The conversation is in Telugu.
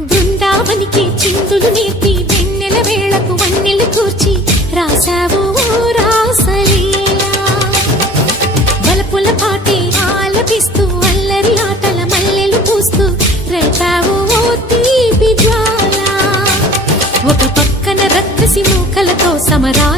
బృందావనికి చిందులు నేర్పి వెన్నెల వేళకు వన్నెలు కూర్చి రాసావు రాసలీలా బలపుల పాటే ఆలపిస్తూ అల్లరి ఆటల మల్లెలు పూస్తూ రేపావు తీపి జ్వాల ఒక పక్కన రక్కసి మూకలతో సమరా